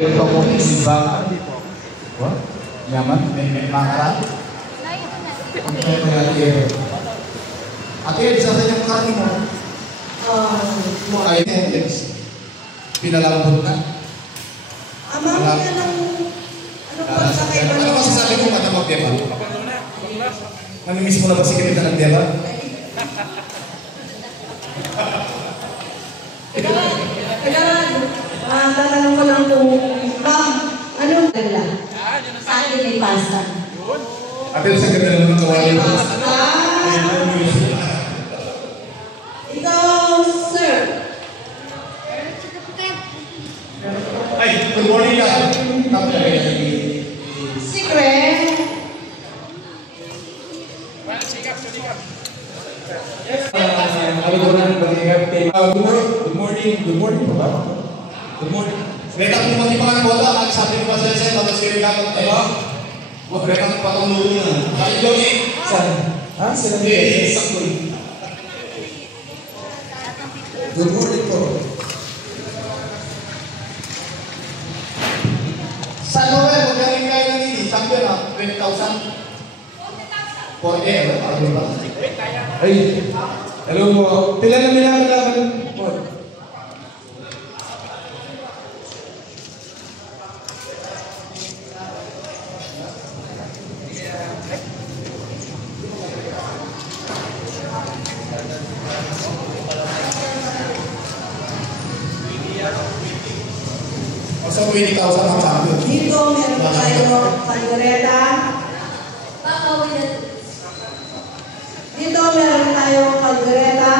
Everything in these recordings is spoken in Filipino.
Ito ko isibang. What? Yaman, may makarat. Ate, sa kanyang karni mo? Ay, pinalambot na. Amang ka ng ano ba sa kayo? Ano masasabi mo kata mag-deba? Namimiss mo na ba si Kinita ng deba? Tatanong ko lang kung, ma'am, anong dala? Sa akin ay pasta. Ate, sa ganda naman kawali mo. Ikaw, sir. Ay, good morning ka. Secret. Good morning po ba? Good morning. Reka po pati mga bola, sabi ko pa sa isa, tapos kaya kakot tayo. Reka po patong luto na. Bakit yun eh? Saan? Ha? Sila Yes. Good morning po. Sa Noel, magaling kayo na nini. Sabi na, 20,000. 40, ano ba? Ay, hello po. Pila na minamalaman po. So, 20,000 ang sabi. Dito, meron tayo kaldereta. Dito, meron tayo kaldereta.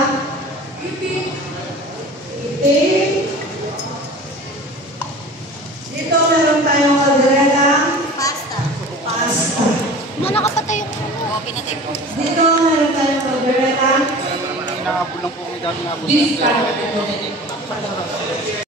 Itik. Dito, meron tayong kaldereta. Pasta. Ano nakapatay yung ano? Okay na tayo. Dito, meron tayong kaldereta. Nakapul lang po kami dami na Discount.